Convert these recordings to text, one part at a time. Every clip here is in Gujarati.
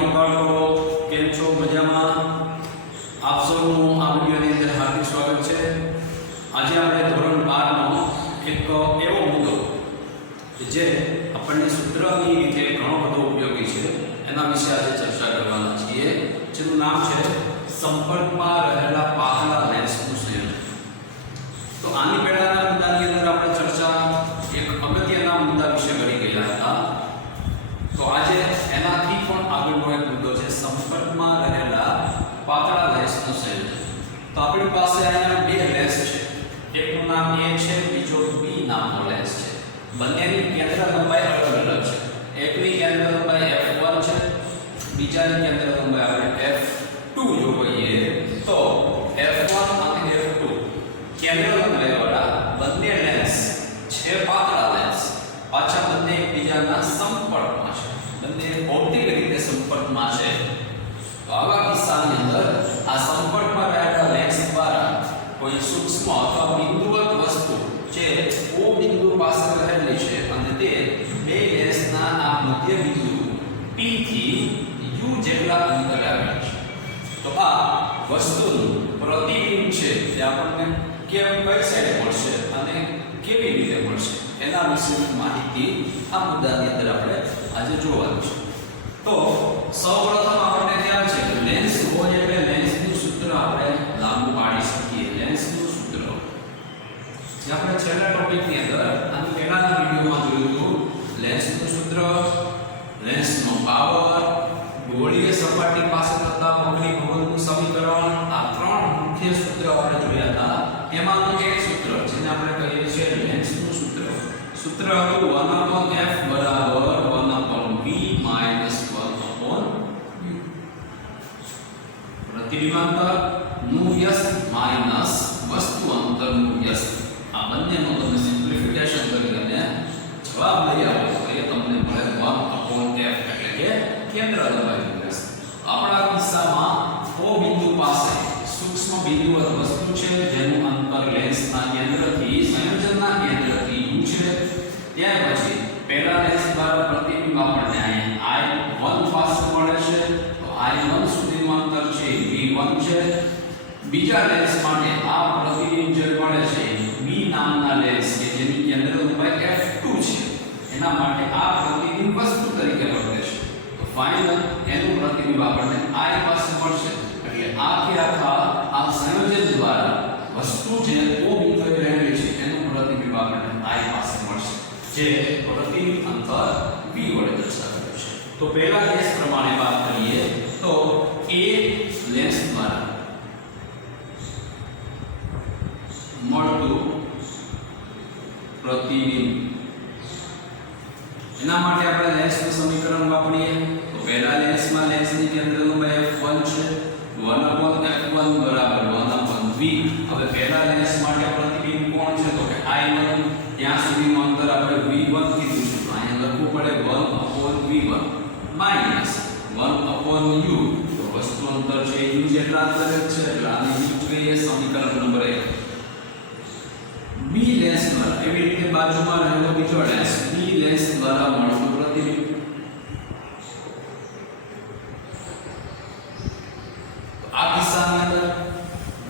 મોર્નિંગ બાળકો, કેમ છો? મજામાં? આપ સૌનું આ વિડીયોની અંદર હાર્દિક સ્વાગત છે. આજે આપણે ધોરણ 12 નો એક એવો મુદ્દો જે આપણને સૂત્રની રીતે ઘણો બધો ઉપયોગી છે એના વિશે આજે ચર્ચા કરવાના છીએ, જેનું નામ છે સંપર્કમાં રહેલા પાતળા લેન્સનું સંયોજન. તો આની પહેલાના મુદ્દાની અંદર આપણે ચર્ચા એક અગત્યના મુદ્દા વિશે કરી ગયા હતા. તો આજે એનાથી પણ આગળનો એક મુદ્દો છે સંપર્કમાં રહેલા પાતળા લેન્સનું સંયોજન. તો આપણી પાસે અહીંયા બે લેન્સ છે, એકનું નામ A છે, બીજો B નામનો લેન્સ છે. બંનેની કેન્દ્ર લંબાઈ અલગ અલગ છે. એકની કેન્દ્ર લંબાઈ f1 છે, બીજાની કેન્દ્ર લંબાઈ આપણે f2 જો કહીએ તો f1 અને f2 કેન્દ્ર લંબાઈ વાળા બંને લેન્સ છે પાતળા લેન્સ. પાછા બંને એકબીજાના સંપર્કમાં છે, બંને ભૌતિક રીતે સંપર્કમાં છે. તો આવા કિસ્સાની અંદર આ સંપર્કમાં રહેલા લેન્સ દ્વારા કોઈ સૂક્ષ્મ અથવા બિંદુવત વસ્તુ જે O બિંદુ પાસે રહેલી છે અને તે બે લેન્સના આ મધ્ય બિંદુ P થી U જેટલા અંતરે આવેલ છે. તો આ વસ્તુનું પ્રતિબિંબ છે તે આપણને કઈ સાઈડે મળશે અને કેવી રીતે મળશે એના વિશેની માહિતી આ મુદ્દાની અંદર આપણે આજે જોવાની છે. તો સૌપ્રથમ આપણે ત્યાં છે કે લેન્સ હોય એટલે લેન્સનું સૂત્ર આપણે લાગુ પાડી શકીએ. લેન્સનું સૂત્ર જે આપણે છેલ્લા ટોપિકની અંદર આની પહેલાના વિડિયોમાં જોયું હતું. લેન્સનું સૂત્ર, લેન્સનો પાવર, ગોળીય સપાટી પાસે થતા વક્રી ભવનનું સમીકરણ, આ ત્રણ મુખ્ય સૂત્ર આપણે જોયા હતા. એમાંનું એક સૂત્ર જેને આપણે કહીએ છીએ લેન્સનું સૂત્ર. સૂત્ર હતું 1/f બરાબર 1/v માઈનસ 1/u. પ્રતિબિંબાંતર નું વ્યસ્ત માઈનસ વસ્તુ અંતરનું વ્યસ્ત. આ બંનેનો તમે સિમ્પ્લિફિકેશન કરીને જવાબ લઈ આવો તો એ તમને મળે 1/f એટલે કે કેન્દ્ર લંબાઈનું વ્યસ્ત. આપણા કિસ્સામાં O બિંદુ પાસે સૂક્ષ્મ બિંદુવત વસ્તુ છે જેનું અંતર લેન્સના કેન્દ્રથી સંયોજનના કેન્દ્રથી u છે. ત્યાર પછી પહેલા લેન્સ દ્વારા પ્રતિબિંબ આપણને અહીંયા I1 પાસે મળે છે. તો I1 સુધીનું અંતર છે v1 છે. બીજા લેન્સ માટે આ પ્રતિબિંબ જે મળે છે B નામના લેન્સ કે જેની કેન્દ્ર લંબાઈ f2 છે એના માટે આ પ્રતિબિંબ વસ્તુ તરીકે વર્તે છે. તો ફાઇનલ એનું પ્રતિબિંબ આપણને I પાસે મળશે. એટલે આખે આખા આ સંયોજન દ્વારા વસ્તુ જે O બિંદુએ રહેલી છે એનું પ્રતિબિંબ આપણને I પાસે મળશે, જે પ્રતિબિંબ અંતર v વડે દર્શાવેલું છે. તો પહેલા કેસ પ્રમાણે વાત કરીએ તો A લેન્સ દ્વારા મળતું પ્રતિબિંબ એના માટે આપણે લેન્સનું સમીકરણ વાપરીએ. તો પહેલા લેન્સમાં લેન્સની કેન્દ્ર લંબાઈ f1 છે, 1/f1 બરાબર 1/v. હવે પહેલા લેન્સ માટે પ્રતિબિંબ કોણ છે તો કે I1, ત્યાં સુધીનું અંતર આપણે v1 કીધું છે. તો અહીંયા લખવું પડે 1/v1 માઈનસ 1/u. તો વસ્તુ અંતર છે u જેટલા અંતરે છે એટલે આને u કહીએ. સમીકરણ નંબર 1. B લેન્સ દ્વારા એવી રીતે બાજુમાં રહેલો બીજો લેન્સ B લેન્સ દ્વારા મળતું પ્રતિબિંબ. આ કિસ્સાની અંદર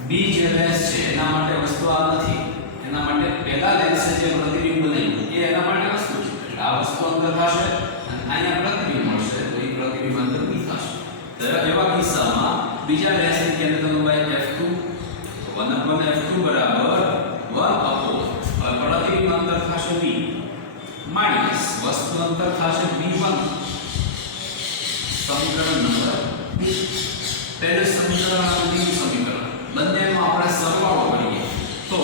B જે લેન્સ છે એના માટે વસ્તુ આ નથી. એના માટે પહેલા લેન્સે જે પ્રતિબિંબ બનાવ્યું એ એના માટે વસ્તુ છે. એટલે આ વસ્તુ અંદર થશે અને અહીંયા પ્રતિબિંબ મળશે તો એ પ્રતિબિંબ અંદર B થશે. તો એવા કિસ્સામાં બીજા લેન્સની કેન્દ્ર લંબાઈ f2, તો 1/f2 બરાબર 1/. હવે પ્રતિબિંબ અંતર થશે v માઈનસ વસ્તુ અંતર થશે v1. સમીકરણ નંબર 2. પહેલું સમીકરણ અને બીજું સમીકરણ બંનેનો આપણે સરવાળો કરીએ તો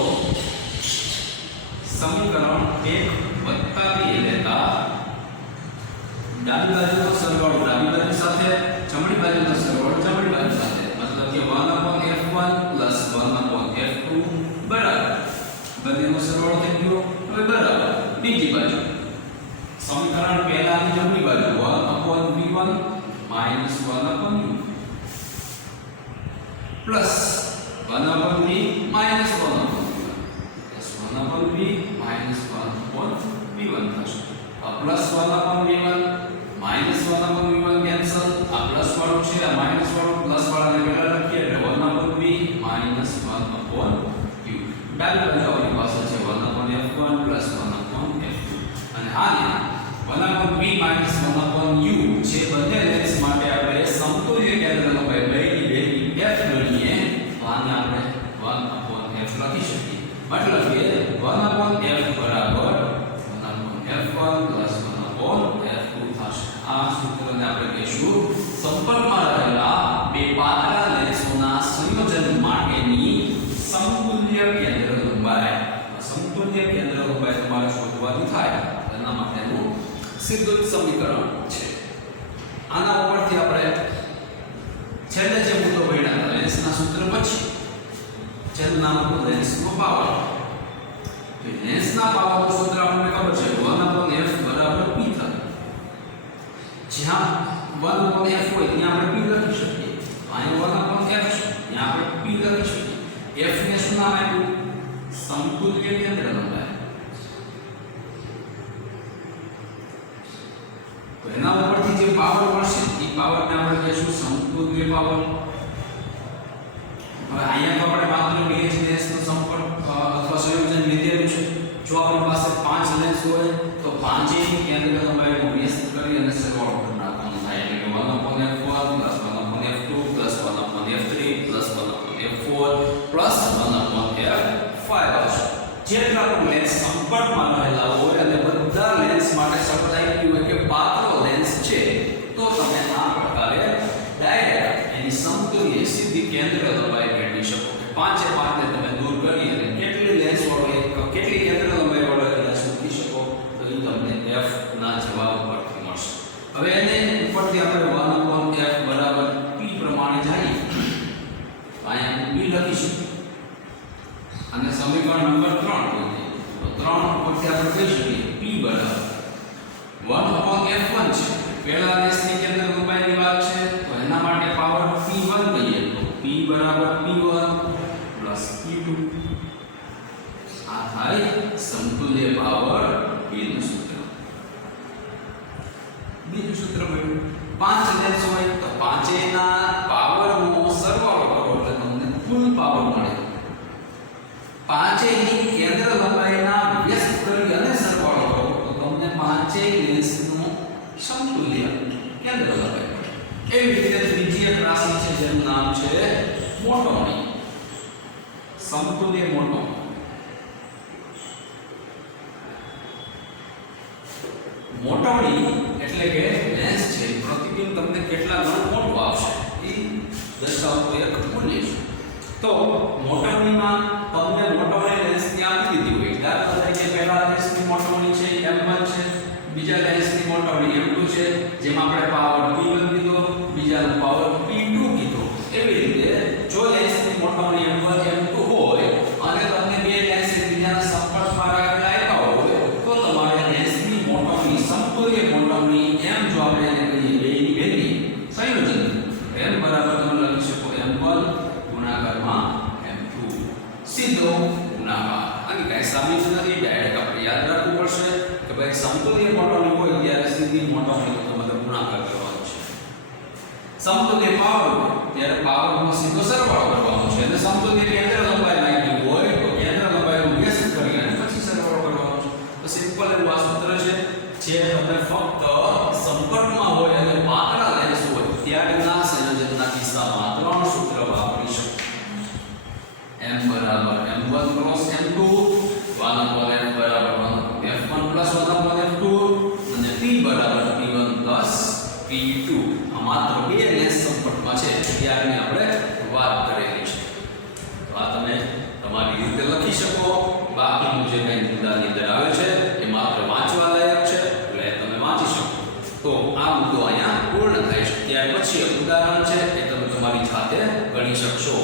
સમીકરણ 1 વત્તા 2 લેતા ડાબી બાજુનો સરવાળો ડાબી બાજુ સાથે, જમણી બાજુનો સરવાળો જમણી બાજુ સાથે, મતલબ કે 1/f1 1/f2 બરાબર બંનેનો સરવાળો થઈ ગયો. હવે બરાબર બીજી બાજુ સમીકરણ પહેલાની જમણી બાજુ 1/v1 minus 1/u plus 1/v minus 1/v plus 1/v minus 1/v1 થશે. આ plus 1/v1 minus 1/v1 cancel, આ પ્લસ છે આ માઈનસ વાળું પ્લસ વાળાને પહેલા લખીએ એટલે 1/b માઈનસ 1/u ડાબી બાજુ આપણી પાસે છે 1/f1 1/f2 અને આને 1/b માઈનસ 1/u જે બંને લેન્સ માટે આપણે સમતુલ્ય કેન્દ્ર લંબાઈ બેની f ગણીએ તો આને આપણે 1/f લખી શકીએ મતલબ કે 1/f બરાબર 1/f1 1/f2 થશે આ સૂત્રને આપણે કહીશું સંપર્કમાં રહેલા બે પાતળા લેન્સોના સંયોજન માટેની સમતુલ્ય કેન્દ્ર લંબાઈ તમારે શોધવાની થાય એના માટેનું સીધું સમીકરણ છે આના ઉપરથી આપણે છેલ્લે જે મુદ્દો ભણ્યા લેન્સના સૂત્ર પછી જેનું નામ હતું લેન્સનો પાવર તો લેન્સના પાવરનું સૂત્ર આપણને ખબર છે 1/f બરાબર p થાય જ્યાં 1/f હોય ત્યાં આપણે p લખી શકીએ અહીં 1/f છે ત્યાં આપણે p લખી શકીએ f ને શું નામ આપ્યું સમતુલ્ય કેન્દ્ર લંબાઈ તો એના ઉપરથી જે પાવર મળશે એ પાવરને આપણે કહીશું સમતુલ્ય પાવર હવે અહીંયા તો આપણે માત્ર બે જ લેન્સનો સંપર્ક અથવા સંયોજન લીધેલું છે જો આપણી પાસે 5 લેન્સ હોય તો પાંચેયની કેન્દ્ર લંબાઈનો વ્યસ્ત કરી અને સરવાળો કરી નાખવાનો થાય એટલે કે 1/f1 1/f2 1/f3 1/f4 1/f5 આવશે જેટલા પણ લેન્સ સંપર્કમાં રહેલા હોય અને બધા લેન્સ માટે સમજાઈ ગયું હોય કે પાતળો લેન્સ છે તો તમે આ પ્રકારે ડાયરેક્ટ એની સમતુલ્ય સીધી કેન્દ્ર લંબાઈ મેળવી શકો કે પાંચે પાંચને તમે દૂર કરી અને કેટલી લેન્સ વાળો કેટલી કેન્દ્ર લંબાઈ વાળો લેન્સ મૂકી શકો તો એ તમને f ના જવાબ પરથી મળશે હવે એને ઉપરથી આપણે 1/f બરાબર p પ્રમાણે જઈએ અહીંયા p લખીશું અને સમીકરણ નંબર 3 તો 3 ઉપરથી આપણે કહી શકીએ p બરાબર 1/f1 છે પહેલા લેન્સની કેન્દ્ર લંબાઈની વાત છે તો એના માટે પાવર p1 કહીએ તો p બરાબર p1 p2 આ થાય સમતુલ્ય પાવર p નું સૂત્ર બીજું સૂત્ર મળ્યું 5 લેન્સ હોય તો પાંચેયના પાવરનો સરવાળો કરો એટલે તમને કુલ પાવર મળે પાંચેયની કેન્દ્ર લંબાઈના વ્યસ્ત કરી અને સરવાળો કરો તો તમને પાંચેય લેન્સનું સમતુલ્ય કેન્દ્ર લંબાઈ મળે એવી રીતે ત્રીજી એક રાશિ છે જેનું નામ છે મોટોણી સમતુલ્ય મોટોણી મોટોણી એટલે કે લેન્સ છે પ્રતિબિંબ તમને કેટલા ગણું મોટું આવશે એ દર્શાવતું એક મૂલ્ય છે તો મોટોણીમાં તમને મોટોણી લેન્સ ત્યાં આપી દીધી હોય દાખલા તરીકે પહેલા લેન્સની મોટોણી છે m1 છે બીજા લેન્સની મોટોણી m2 છે જેમાં આપણે પાવર p1 કીધો બીજાનો પાવર p2 કીધો એવી રીતે જો લેન્સની મોટોણી m1 m2 હોય અને તમને બે લેન્સ એકબીજાના સંપર્કમાં રાખેલા આપ્યા હોય તો તમારે લેન્સની મોટોણી સમતુલ્ય મોટોણી m જો આપણે એને કહીએ બેની બેની સંયોજન m બરાબર તમે લખી શકો m1 ગુણાકારમાં m2 સીધો ગુણાકાર આની કાંઈ સાબિત નથી ડાયરેક્ટ આપણે યાદ રાખવું પડશે કે ભાઈ સમતુલ્ય મોટોણી હોય ત્યારે સીધી મોટોણી તમારે ગુણાકાર કરવાનો છે સમતુલ્ય પાવર ત્યારે પાવરનો સીધો સરવાળો કરવાનો છે અને સમતુલ્ય કેન્દ્ર લંબાઈ માગી હોય તો કેન્દ્ર લંબાઈનો વ્યસ્ત કરી અને પછી સરવાળો કરવાનો છે તો સિમ્પલ એવું આ સૂત્ર છે જે તમે ફક્ત સંપર્કમાં હોય અને પાતળા લેન્સ હોય ત્યારના સંયોજનના કિસ્સામાં ત્રણ સૂત્ર વાપરી શકો m બરાબર m1 ક્રોસ m2 1/f બરાબર 1/f1 પ્લસ 1/f2 અને p બરાબર p1 પ્લસ p2 આ માત્ર બે લેન્સ સંપર્કમાં છે ત્યારની આપણે વાત કરેલી છે તો આ તમે તમારી રીતે લખી શકો બાકીનું જે કંઈ મુદ્દાની અંદર આવે છે એ માત્ર વાંચવા લાયક છે એટલે તમે વાંચી શકો તો આ મુદ્દો અહીંયા પૂર્ણ થાય છે ત્યાર પછી એક ઉદાહરણ છે એ તમે તમારી જાતે ગણી શકશો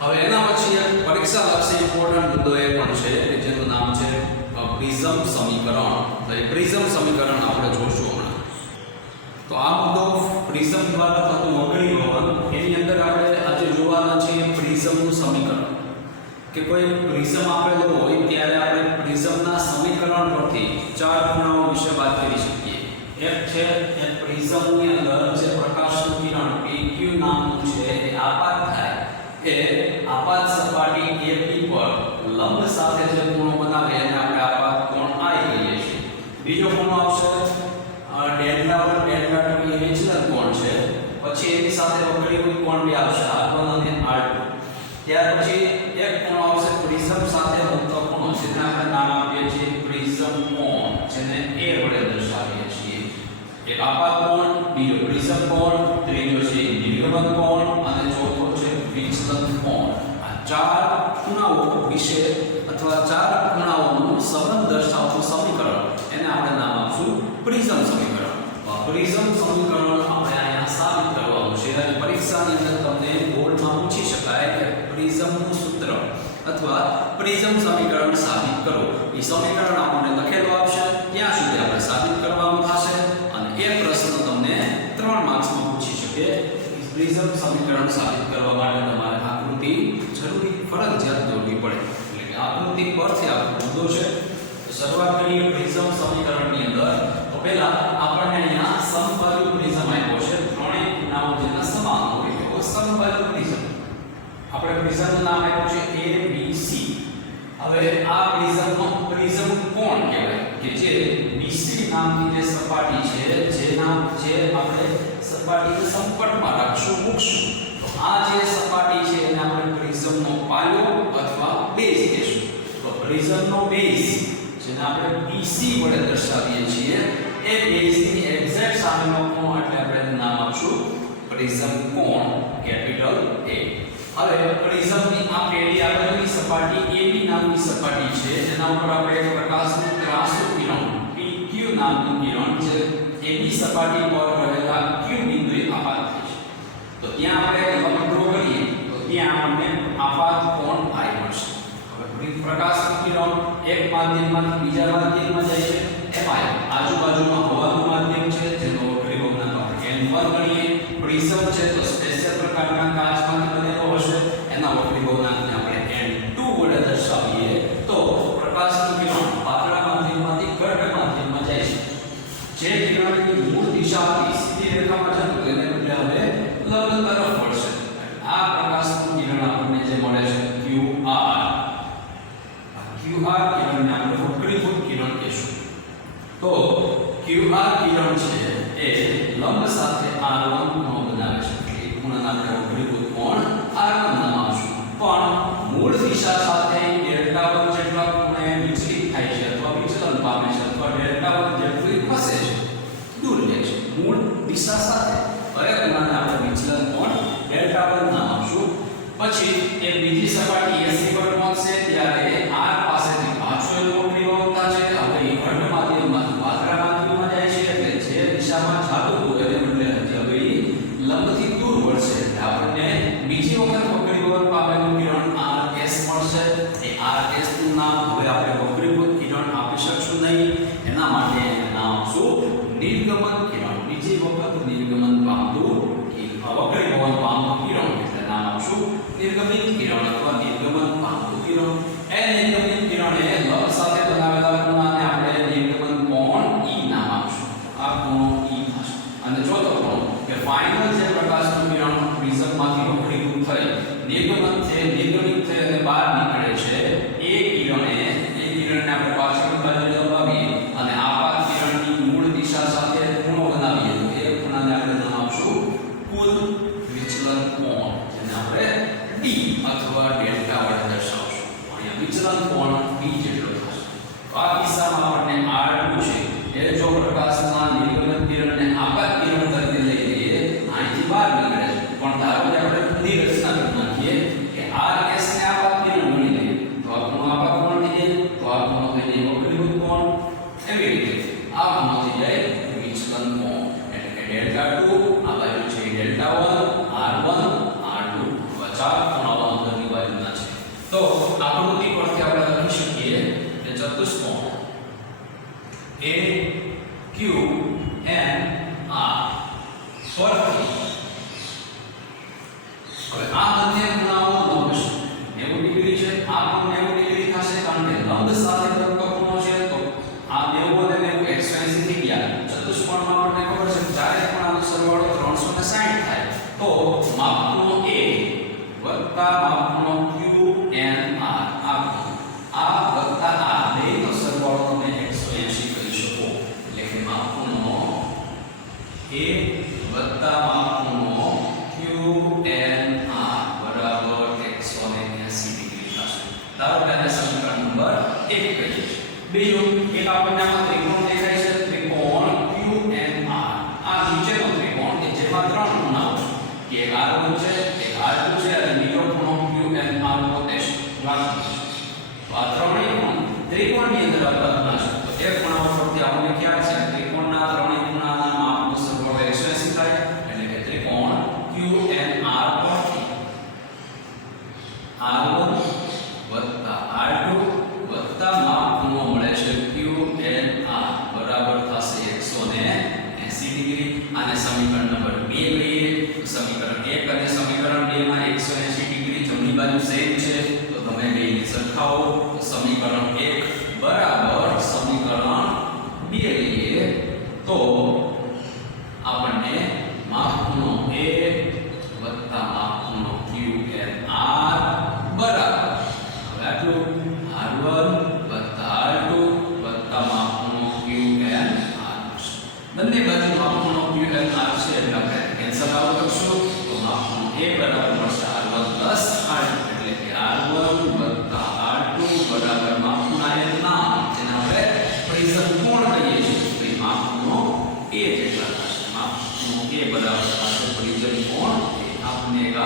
હવે એના પછી એક પરીક્ષા લક્ષી ઇમ્પોર્ટન્ટ મુદ્દો એ પણ છે કે જેનું નામ છે પ્રિઝમ સમીકરણ તો એ પ્રિઝમ સમીકરણ આપણે જોશું હમણાં તો આ મુદ્દો પ્રિઝમ દ્વારા થતું વક્રીભવન એની અંદર આપણે આજે જોવાના છે પ્રિઝમનું સમીકરણ કે કોઈ પ્રિઝમ આપેલો હોય ત્યારે આપણે પ્રિઝમના સમીકરણ પરથી ચાર ખૂણાઓ વિશે વાત કરી શકીએ એક છે એ પ્રિઝમની અંદર જે પ્રકાશનું કિરણ PQ પછી એની સાથે વક્રીભૂત કોણ બી આવશે R1 અને R2. ત્યાર પછી એક કોણ આવશે પ્રિઝમ સાથે મુક્ત ખૂણો, જેને આપણે નામ આપીએ છીએ પ્રિઝમ કોણ, જેને A વડે દર્શાવીએ છીએ. એક આપાત કોણ, બીજો પ્રિઝમ કોણ, ત્રીજો છે નિર્ગમન કોણ અને ચોથો છે વિચલન કોણ. આ ચાર ખૂણાઓ વિશે અથવા ચાર ખૂણાઓનું સંબંધ દર્શાવતું સમીકરણ એને આપણે નામ આપશું પ્રિઝમ સમીકરણ. પ્રિઝમ સમીકરણ આપણે અહીંયા સાબિત કરવાનું છે અને પરીક્ષાની અંદર તમને બોર્ડમાં પૂછી શકાય કે પ્રિઝમનું સૂત્ર અથવા પ્રિઝમ સમીકરણ સાબિત કરો. એ સમીકરણ આપણને લખેલું આવશે, ત્યાં સુધી આપણે સાબિત કરવાનું થશે અને એ પ્રશ્ન તમને 3 માર્ક્સમાં પૂછી શકે. પ્રિઝમ સમીકરણ સાબિત કરવા માટે તમારે આકૃતિ જરૂરી ફરજિયાત દોરવી પડે. એટલે કે આકૃતિ પરથી આપણો મુદ્દો છે. તો શરૂઆત કરીએ પ્રિઝમ સમીકરણની અંદર. તો પહેલા આપણને અહીંયા સમબાજુ પ્રિઝમ આપ્યો છે, ત્રણેય ખૂણાઓ જેના સમાન હોય એવો સમબાજુ પ્રિઝમ. આપણે પ્રિઝમનું નામ આપ્યું છે ABC. હવે આ પ્રિઝમનો પ્રિઝમ કોણ કહેવાય કે જે BC નામની જે સપાટી છે, જે આપણે સપાટીને સંપર્કમાં રાખશું મૂકશું, તો આ જે સપાટી છે એને આપણે પ્રિઝમનો પાયો અથવા બેઝ કહીશું. તો પ્રિઝમનો બેઝ જેને આપણે BC વડે દર્શાવીએ છીએ, એ બેઝની એક્ઝેક્ટ સામેનો કોણ એટલે આપણે એનું નામ આપશું પ્રિઝમ કોણ, કેપિટલ A. હવે પ્રિઝમની આ પેલી આગળની સપાટી AB નામની સપાટી છે, જેના ઉપર આપણે એક પ્રકાશનું ત્રાંસુ કિરણ PQ નામનું કિરણ જે AB સપાટી પર રહેલા Q બિંદુએ આપાત થાય છે. તો ત્યાં આપણે લંબ ડ્રો કરીએ તો ત્યાં આપણને આપાત કોણ I મળશે. હવે પ્રકાશનું કિરણ એક માધ્યમમાંથી બીજા માધ્યમમાં જાય છે, એમાં આજુબાજુમાં હવાનું માધ્યમ છે જેનો વક્રીભવનાંક આપણે n1 ગણીએ. પ્રિઝમ છે તો સ્પેશિયલ પ્રકારના કાચમાંથી બનેલો હશે, એના વક્રીભવનાંકને આપણે n2 વડે દર્શાવીએ. તો પ્રકાશનું કિરણ પાતળા માધ્યમમાંથી ઘટ્ટ માધ્યમમાં જાય છે. જે કિરણની મૂળ દિશાથી સીધી રેખામાં જતું એને બદલે હવે લંબ તરફ વળશે. આ પ્રકાશનું કિરણ આપણને જે મળે છે QR. QR કિરણને આપણે વક્રીભૂત કિરણ કહીશું. તો QR કિરણ છે એ લંબ સાથે R1 ખૂણો બનાવે છે. એટલે ખૂણાના આપણે વક્રીભૂત કોણ R1 નામ આપશું. પણ મૂળ દિશા સાથે Δ1 જેટલા ખૂણે વિચલિત થાય છે અથવા વિચલન પામે છે અથવા Δ1 જેટલું ખસે છે, દૂર જાય છે મૂળ દિશા સાથે. હવે ખૂણાને આપણે વિચલન કોણ Δ1 નામ આપશું. પછી એક બીજી સપાટી AC પર પહોંચશે ત્યારે R પાસેથી પાછો એક વક્રીભવનતા છે. હવે એ ઘટ્ટ માધ્યમમાંથી પાતળા માધ્યમમાં જાય છે, એટલે જે દિશામાં જાતું હોય એને બદલે હવે એ લંબથી દૂર વળશે. એટલે આપણને બીજી વખત વક્રીભવન પામેલું કિરણ RS મળશે. એ RS નું નામ હવે આપણે વક્રીભૂત કિરણ આપી શકશું નહીં, એના માટે એનું નામ આપશું નિર્ગમન કિરણ. બીજી વખત નિર્ગમન પામતું વક્રીભવન પામતું કિરણ એટલે નામ આપશું નિર્ગમિત કિરણ અથવા નિર્ગમન પામતું કિરણ. એ નિર્ગમિત કિરણ એ લંબ સાથે બનાવેલા ખૂણાને આપણે નિર્ગમન કોણ E નામ આપશું. આ ખૂણો E થશે. અને ચોથો ખૂણો કે ફાઇનલ જે પ્રકાશનું કિરણ પ્રિઝમમાંથી વક્રીભૂત થઈ નિર્ગમિત થઈ અને બહાર નીકળે છે, એ કિરણને આપણે પાછળની બાજુ લંબાવીએ અને આપાત કિરણની મૂળ દિશા સાથે ખૂણો બનાવીએ તો એ ખૂણાને આપણે નામ આપશું કુલ વિચલન કોણ, જેને આપણે D અથવા ડેલ્ટા વડે દર્શાવશું. અહીંયા વિચલન કોણ D જેટલો થશે. તો આ કિસ્સામાં આપણને R2 છે એ જો પ્રકાશના નિર્ગમન કિરણને આપાત કિરણ તરીકે લઈ લઈએ, અહીંથી બહાર નીકળે છે, પણ ધારો કે આપણે ઊંધી રચના કરી નાખીએ કે RS ને આપાત કિરણ ગણી લઈએ તો આ ખૂણો આપાત કોણ થઈ જાય, તો આ ખૂણો થઈ જાય વક્રીભૂત કોણ. એવી રીતે આ ખૂણો થઈ જાય વિચલન કોણ. એટલે કે Δ2 આ બાજુ છે Δ1, R1, R2 ચાર ખૂણાઓ અંદરની બાજુના છે. તો આકૃતિ પરથી આપણે લખી શકીએ કે ચતુષ્કોણ AQNR પરથી હવે આ બંને ખૂણાઓ લંબ છે, 90 ડિગ્રી છે, આ પણ 90 ડિગ્રી થશે કારણ કે લંબ સાથે લંબ ખૂણો છે. તો આ 90 અને 90 180 થઈ ગયા. ચતુષ્કોણમાં આપણને ખબર છે ચારે ખૂણાનો સરવાળો 360 થાય. તો માપખૂણો A વત્તા માપખૂણો QNR આ વત્તા આ બેનો સરવાળો તમે 180 કરી શકો. એટલે કે માપખૂણો A વત્તા માપખૂણો ત્રણ ખૂણાઓ કે એક R1 છે એક R2 છે અને બીજો ખૂણો QNR પોતે છે તો આ ત્રણેય ખૂણા ત્રિકોણની અંદર અવલંબના છે તો એક ખૂણા ઉપરથી આપણને ખ્યાલ છે ત્રિકોણના ત્રણેય ખૂણાના માપનો સરવાળો 180 થાય એટલે કે ત્રિકોણ QNR પરથી R1 R2 માપ ખૂણો મળે છે QNR બરાબર થશે 180 ડિગ્રી આને સમીકરણ નંબર 2 લઈએ તો સમીકરણ 1 અને સમીકરણ 2 માં 180 ડિગ્રી જમણી બાજુ સેમ છે તો તમે બેને સરખાવો તો સમીકરણ 1 બરાબર સમીકરણ 2 લઈએ તો આપણને માપ ખૂણો A વત્તા માપ ખૂણો QNR બરાબર હવે આટલું R1 વત્તા R2 વત્તા માપ ખૂણો QNR બંને બાજુ માપ ખૂણો QNR છે એટલે આપણે કેન્સલ આઉટ કરશું તો માપ ખૂણો A બરાબર મળશે R1 પ્લસ R2 એટલે કે R1 વત્તા R2 બરાબર માપ ખૂણાનું નામ જેને આપણે પ્રિઝમ કોણ કહીએ છીએ તો એ માપ ખૂણો A જેટલા થશે માપ ખૂણો A બરાબર થશે પ્રિઝમ કોણ આપણને એક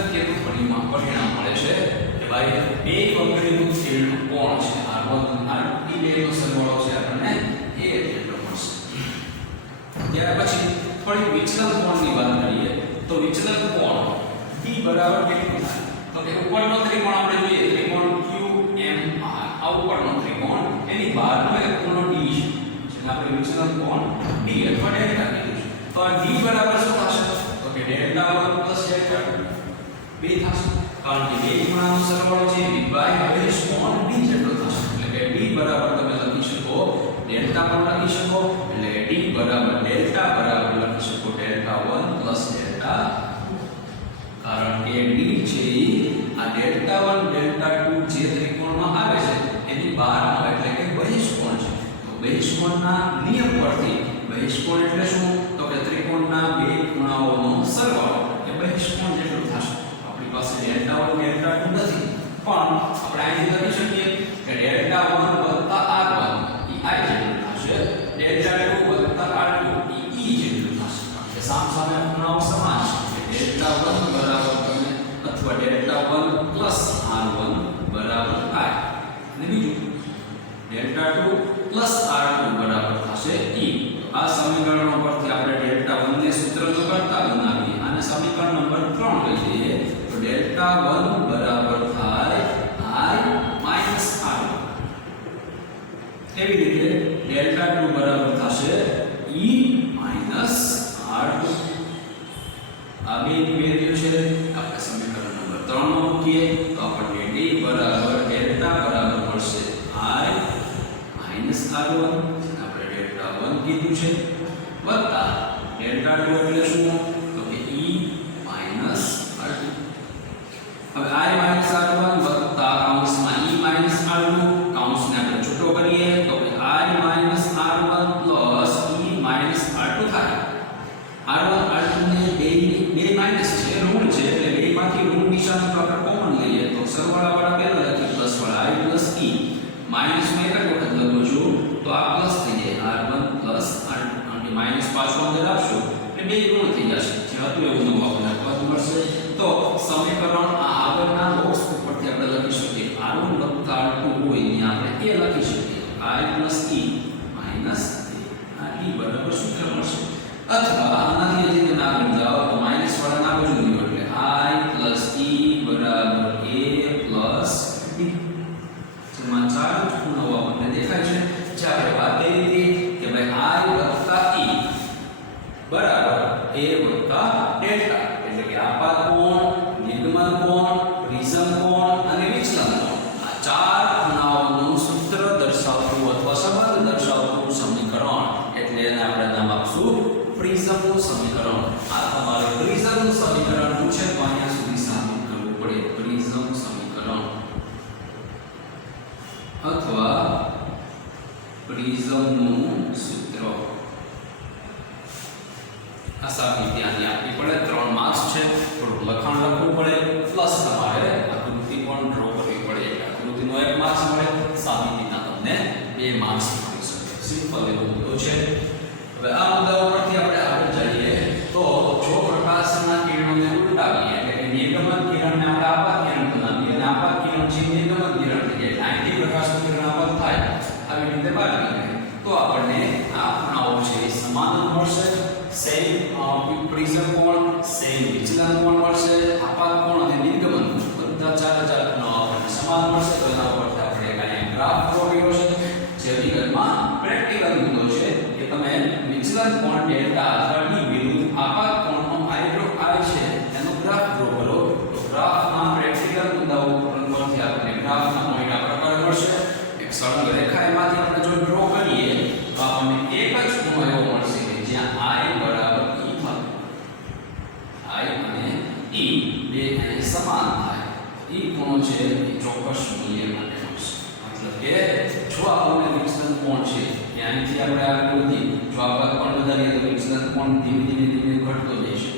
અગત્યનું પરિણામ મળે છે કે ભાઈ બે વક્રનું છેદનું કોણ છે R1 R2 બે નો સરવાળો છે આપણને A જેટલો મળશે ત્યાર પછી થોડી વિચલન કોણની વાત કરીએ તો વિચલન કોણ D બરાબર કેટલું થાય તો કે ઉપરનો ત્રિકોણ આપણે જોઈએ ત્રિકોણ QMR આ ઉપરનો ત્રિકોણ એની બહારનો એક ખૂણો D છે જેને આપણે વિચલન કોણ D અથવા ડેલ્ટા કહીએ છીએ તો આ D બરાબર શું થશે તો કે ડેલ્ટા 1 પ્લસ ડેલ્ટા 2 બે થશે કારણ કે બે ખૂણાનો સરવાળો છે વિભાય હવે કોણ D જેટલો થશે એટલે કે D બરાબર તમે લખી શકો ડેલ્ટા પણ લખી શકો એટલે કે D બરાબર ડેલ્ટા બરાબર લખી શકો ડેલ્ટા 1 પ્લસ ડેલ્ટા કારણ કે D છે આ ડેલ્ટા 1 ડેલ્ટા 2 જે ત્રિકોણમાં આવે છે એની બહારનો એટલે કે બહિષ્કોણ છે તો બહિષ્કોણના નિયમ પરથી બહિષ્કોણ એટલે શું તો કે ત્રિકોણના બે ખૂણાઓનો સરવાળો એ બહિષ્કોણ જેટલું થશે આપણી પાસે ડેલ્ટા 1 ડેલ્ટા 2 નથી પણ આપણે અહીં લખી શકીએ કે ડેલ્ટા 1 વત્તા R1 એ I જેટલું થશે ડેલ્ટા 2 વત્તા R2 એ E જેટલું થશે કે સામસામે ખૂણાઓ સમાન છે ડેલ્ટા 1 બરાબર તમે અથવા ડેલ્ટા 1 પ્લસ R1 બરાબર I અને બીજું ડેલ્ટા 2 પ્લસ R2 બરાબર થશે E આ સમીકરણો પરથી આપણે ડેલ્ટા 1 ને સૂત્રનો કરતા બનાવીએ અને સમીકરણ નંબર 3 લઈ લઈએ તો ડેલ્ટા 1 બરાબર થાય I માઈનસ R1 એવી રીતે ડેલ્ટા 2 બરાબર થશે E માઈનસ R2 આ બે વેલ્યુ છે આપણે સમીકરણ નંબર 3 માં મૂકીએ તો આપણને D બરાબર ડેલ્ટા બરાબર મળશે I માઈનસ R1 આપણે ડેલ્ટા 1 કીધું છે વત્તા ડેલ્ટા 2 એટલે શું તો કે E માઈનસ R2 હવે I માઈનસ R1 વત્તા કૌંસમાં E માઈનસ R2 કૌંસને આપણે છૂટો કરીએ તો કે I minus R1 plus E minus R2 થાય R1 R2 ને બે માઈનસ છે ઋણ છે એટલે બેમાંથી ઋણ નિશાની આપણે કોમન લઈએ તો સરવાળા વાળા પહેલા લખી પ્લસ વાળા I પ્લસ E માઈનસ માં એક વખત લખું છું તો આ પ્લસ થઈ જાય R1 પ્લસ R2 અને માઈનસ પાછું અંદર આપશો એટલે બે ઋણ થઈ જશે જે હતું એવું નવું આપણે લખવાનું મળશે તો સમીકરણ આ આગળના બોક્સ ઉપરથી આપણે લખી શકીએ R1 વત્તા R2 હોય ને આપણે એ લખી શકીએ I પ્લસ E માઈનસ આ E બરાબર સૂત્ર મળશે અથવા આનાથી હજી તમે આગળ જાઓ તો માઈનસ વાળા ના બાજુ લ્યો એટલે I પ્લસ E બરાબર A પ્લસ D જેમાં ચાર જ ખૂણાઓ આપણને દેખાય છે જે આપણે વાત કરી હતી કે ભાઈ I વત્તા E બરાબર A વત્તા ડેલ્ટા એટલે કે આપાત કોણ નિર્ગમન કોણ પ્રિઝમ કોણ અને વિચલન કોણ આ ચાર ખૂણાઓનું સૂત્ર દર્શાવતું અથવા સંબંધ દર્શાવતું સમીકરણ એટલે એને આપણે નામ આપશું પ્રિઝમનું સમીકરણ આ તમારે પ્રિઝમનું સમીકરણ પૂછે તો અહીંયા સુધી સાબિત કરવું પડે પ્રિઝમ સમીકરણ અથવા પ્રિઝમનું સૂત્ર આ સાબિતી આની આપવી પડે 3 માર્ક્સ છે થોડું લખાણ લખવું પડે પ્લસ તમારે આકૃતિ પણ ડ્રો કરવી પડે આકૃતિનો 1 માર્ક્સ મળે સાબિતીના તમને 2 માર્ક્સ મળી શકે સિમ્પલ એવો મુદ્દો છે હવે આ મુદ્દા ઉપરથી આપણે આગળ જઈએ તો જો પ્રકાશના કિરણોને ઉલટાવીએ એટલે કે નિર્ગમન કિરણને આપણે આપાત કિરણ બનાવીએ અને આપાત કિરણ છે નિર્ગમન કિરણ થઈ જાય. અહીંથી પ્રકાશનું કિરણ આપાત થાય આવી રીતે બહાર નીકળે તો આપણને આ ખૂણાઓ છે એ સમાન મળશે. સેમ પ્રિઝમ કોણ, સેમ વિચલન કોણ મળશે, આપાત કોણ અને નિર્ગમન બધા ચાર ખૂણાઓ આપણને સમાન મળશે. તો એના ઉપરથી આપણે એક ગ્રાફ ડ્રો કર્યો છે જે હકીકતમાં પ્રેક્ટિકલ મુદ્દો છે કે તમે વિચલન કોણ ડેલ્ટા અથવા ડી વિરુદ્ધ આપાત કોણનો આઈ છે એનો ગ્રાફ ડ્રો કરો તો ગ્રાફમાં પ્રેક્ટિકલ મુદ્દાઓ પરથી આપણને ગ્રાફના પોઈન્ટ આ પ્રકાર મળશે. એક સળંગ રેખા એમાંથી આપણે જો ડ્રો કરીએ તો આપણને એક જ ખૂણો એવો મળશે કે જ્યાં i બરાબર e માં i અને e બે અહીં સમાન થાય. e ખૂણો છે એ ચોક્કસ મૂલ્ય માટે મળશે. મતલબ કે જો આપણને વિચલન કોણ છે કે અહીંથી આપણે આગળ વધી જો આપાત કોણ વધારીએ તો વિચલન કોણ ધીમે ધીમે ઘટતો જશે.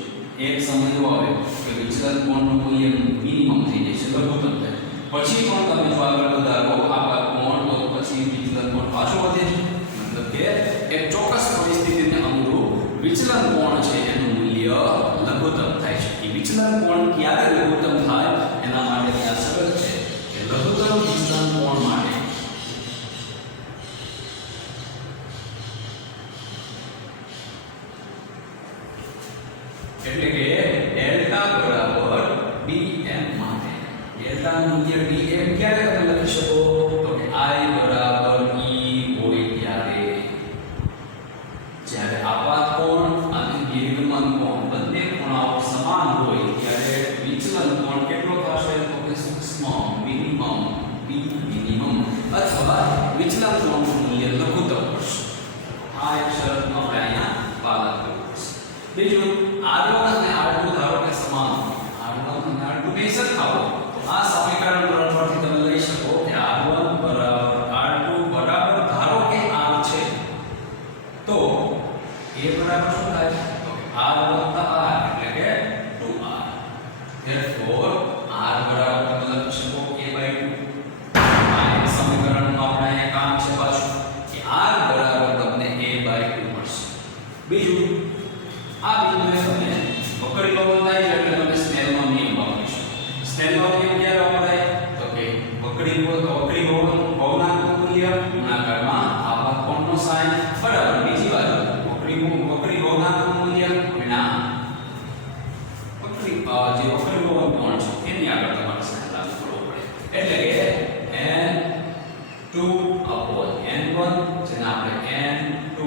એક સમય એવો આવે કે વિચલન કોણનું મૂલ્ય મિનિમમ થઈ જશે, લઘુત્તમ થાય. પછી પણ તમે જો આગળ વધારો આપાત કોણ તો પછી વિચલન કોણ પાછો વધે છે. મતલબ કે એક ચોક્કસ પરિસ્થિતિને અનુરૂપ વિચલન કોણ છે એનું મૂલ્ય લઘુત્તમ થાય છે. એ વિચલન કોણ ક્યારે લઘુત્તમ થાય એના માટેની આ શરત છે કે લઘુત્તમ વિચલન કોણ માટે એટલે કે ડેલ્ટા બરાબર dm માટે ડેલ્ટાનું મૂલ્ય dm ક્યારે તમે લખી શકો તો કે i બરાબર e હોય જ્યારે આપાત કોણ અને નિર્ગમન કોણ બંને ખૂણાઓ સમાન હોય ત્યારે વિચલન કોણ કેટલો થશે તો કે સૂક્ષ્મ મિનિમમ b મિનિમમ અથવા વિચલન કોણનું મૂલ્ય લઘુત્તમ હશે. આ એક શરતનો આપણે અહીંયા પાલન કરવું પડશે. બીજું r1 અને r2 ધારો કે સમાન r1 અને r2 ને સરખા હોય તો આ સમીકરણ પરથી તમે લઈ શકો કે r1 બરાબર r2 બરાબર ધારો કે r છે તો a બરાબર શું થાય તો r વત્તા r એટલે કે 2r. therefore r બરાબર તમે લખી શકો a/2. આ એક સમીકરણનું આપણે અહીંયા કામ છે પાછું કે r બરાબર તમને a/2 મળશે. બીજું આ બિંદુએ તમે વક્રી ભવન થાય એટલે તમે સ્નેલનો નિયમ વાપરી શકો. સ્નેલનો નિયમ ક્યારે વપરાય તો કે વક્રી ભવન ભવનાંકનું મૂલ્ય ગુણાકારમાં આપાત કોણનો સાઇન બરાબર બીજી બાજુ વક્રી ભવનાંકનું મૂલ્ય ગુણ્યા વક્રી જે વક્રી ભવન કોણ છે એની આગળ તમારે સાઇન લાગુ કરવો પડે. એટલે કે n2 n1 જેને આપણે n2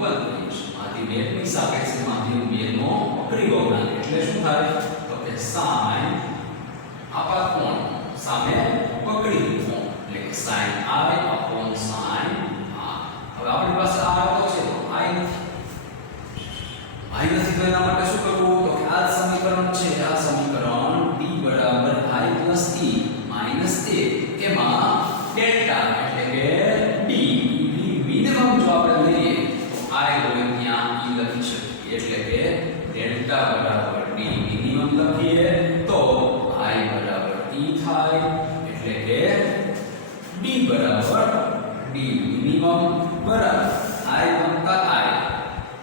1 કહીશું. આથી બેની સાપેક્ષે માધ્યમ 2 નો વક્રી ભવનાંક એટલે શું થાય તો કે sin આપાત કોણ સામે વક્રી કોણ એટલે કે sin i sin r. હવે આપણી પાસે r તો છે તો i નથી તો એના માટે શું કરવું તો કે આ સમીકરણ છે આ સમીકરણ d બરાબર i plus e minus a એમાં ડેલ્ટા એટલે કે d મિનિમમ જો આપણે લઈએ તો i હોય ત્યાં e લખી શકીએ એટલે કે ડેલ્ટા બરાબર d મિનિમમ લખીએ તો i બરાબર e થાય એટલે કે d બરાબર d મિનિમમ બરાબર i વત્તા i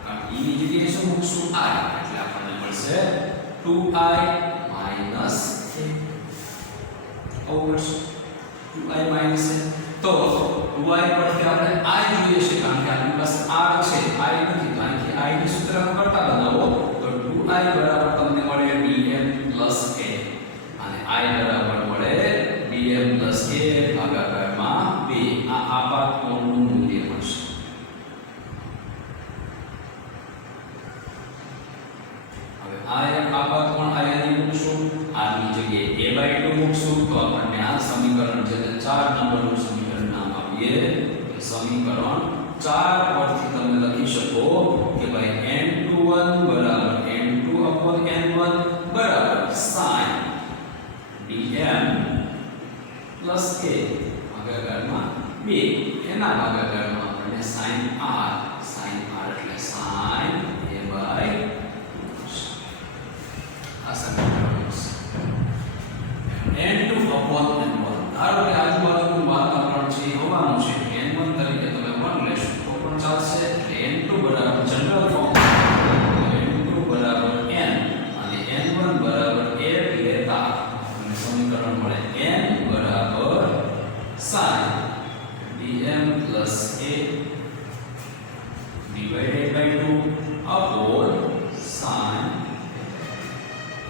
કારણ e ની જગ્યાએ શું મૂકશું i એટલે આપણને મળશે 2i minus a. આવું મળશે 2i minus a. તો 2i પરથી આપણે i જોઈએ છે કારણ કે આપણી પાસે r છે i નથી તો અહીંથી i ની સૂત્રને કરતા બનાવો તો 2i બરાબર તમને મળે dm plus a અને i બરાબર મળે dm plus a ભાગાકારમાં 2 આ આપાત કોણનું મૂલ્ય મળશે. હવે આ એક આપાત કોણ આની મૂકશું r ની જગ્યાએ a/2 મૂકશું તો આપણને આ સમીકરણ જે 4 નંબરનું સમીકરણ નામ આપીએ તો સમીકરણ 4 પરથી તમે લખી શકો કે ભાઈ n21 બરાબર n2/n1 બરાબર sin dm plus a ભાગાકારમાં 2 એના ભાગાકારમાં આપણને sin r એટલે sin a/2 આ સમીકરણ n2/n1 ધારો કે આજુબાજુનું વાતાવરણ છે હવાનું છે n1 તરીકે તમે 1 લેશો તો પણ ચાલશે એટલે n2 બરાબર જનરલ ફોર્મ n2 બરાબર n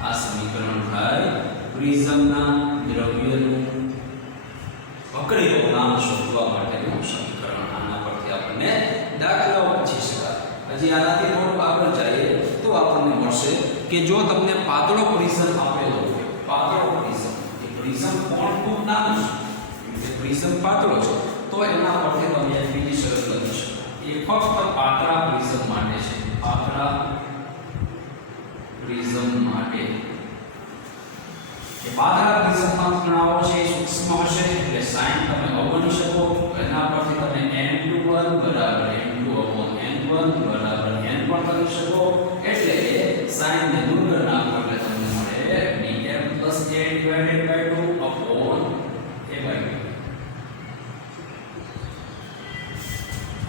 આ સમીકરણ થાય પ્રિઝમના દ્રવ્યનું વક્રી અવનાંક શોધવા માટેનું સમીકરણ. આના પરથી આપણને દાખલાઓ પૂછી શકાય. હજી આનાથી થોડું આગળ જઈએ તો આપણને મળશે કે જો તમને પાતળો પ્રિઝમ આપેલો હોય, પાતળો પ્રિઝમ, એ પ્રિઝમ કોણ ખૂબ નાનું છે, એ પ્રિઝમ પાતળો છે, તો એના પરથી તમે બીજી શરત લખી શકો. એ ફક્ત પાતળા પ્રિઝમ માટે છે, પાતળા પ્રિઝમ માટે. કે પાતળા પ્રિઝમમાં ખૂણાઓ છે એ સૂક્ષ્મ હશે એટલે sin તમે અવગણી શકો. એના પરથી તમે n21 બરાબર n2 n1 બરાબર n પણ કરી શકો. એટલે કે sin ને દૂર કરી નાખો એટલે તમને મળે dm plus a divided by 2 upon a by 2.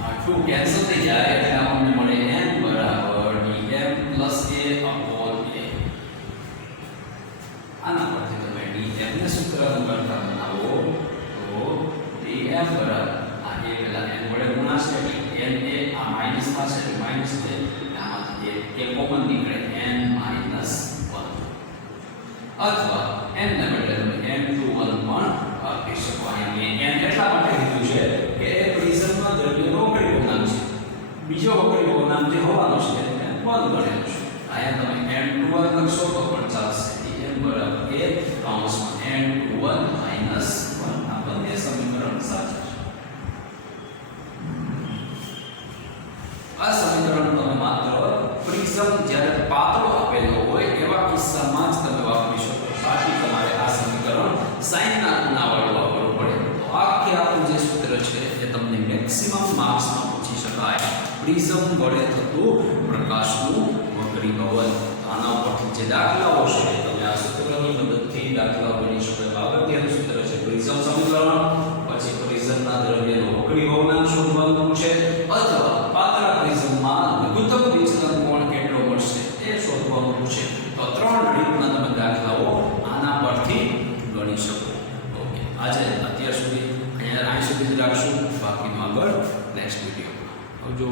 આ 2 કેન્સલ થઈ જાય એટલે આપણને મળે n બરાબર dm plus a upon a. આના પરથી તમે dm ને સૂત્રનું કરતા બનાવો તો dm બરાબર આ a પેલા n વડે ગુણાશે એટલે n એ આ માઈનસ પાસે એટલે માઈનસ છે, આમાંથી a કોમન નીકળે n માઈનસ 1 અથવા n ને બદલે તમે n21 પણ આપી શકો. અહીંયા n એટલા માટે લીધું છે કે એ પ્રિઝમમાં દ્રવ્યનો વક્રી અવનાંક છે, બીજો વક્રી અવનાંક જે હોવાનો છે એને 1 ગણેલું છે. અહીંયા તમે n21 લખશો તો પણ ચાલશે. બરાબર a કૌંસમાં n21 માઈનસ 1. આ બંને સમીકરણ સાચા છે. આ સમીકરણ તમે માત્ર પ્રિઝમ જ્યારે પાતળો આપેલો હોય એવા કિસ્સામાં જ તમે વાપરી શકો. બાકી તમારે આ સમીકરણ sin ના ખૂણાવાળું વાપરવું પડે. તો આખે આપણું જે સૂત્ર છે એ તમને મેક્સિમમ માર્ક્સમાં પૂછી શકાય. પ્રિઝમ વડે થતું પ્રકાશનું વક્રીભવન. આના ઉપરથી જે દાખલાઓ છે તમે આ સૂત્રની મદદથી દાખલાઓ ગણી શકો. અગત્યનું સૂત્ર છે પ્રિઝમ સમીકરણ, પછી પ્રિઝમના દ્રવ્યનો વક્રી અવનાંક શોધવાનું છે, અથવા પાતળા પ્રિઝમમાં લઘુત્તમ વિચલન કોણ કેટલો મળશે એ શોધવાનું છે. તો ત્રણ રીતના તમે દાખલાઓ આના પરથી ગણી શકો. ઓકે, આજે અત્યાર સુધી અહીં સુધી જ રાખશું. બાકીનું આગળ નેક્સ્ટ વિડીયોમાં. આવજો.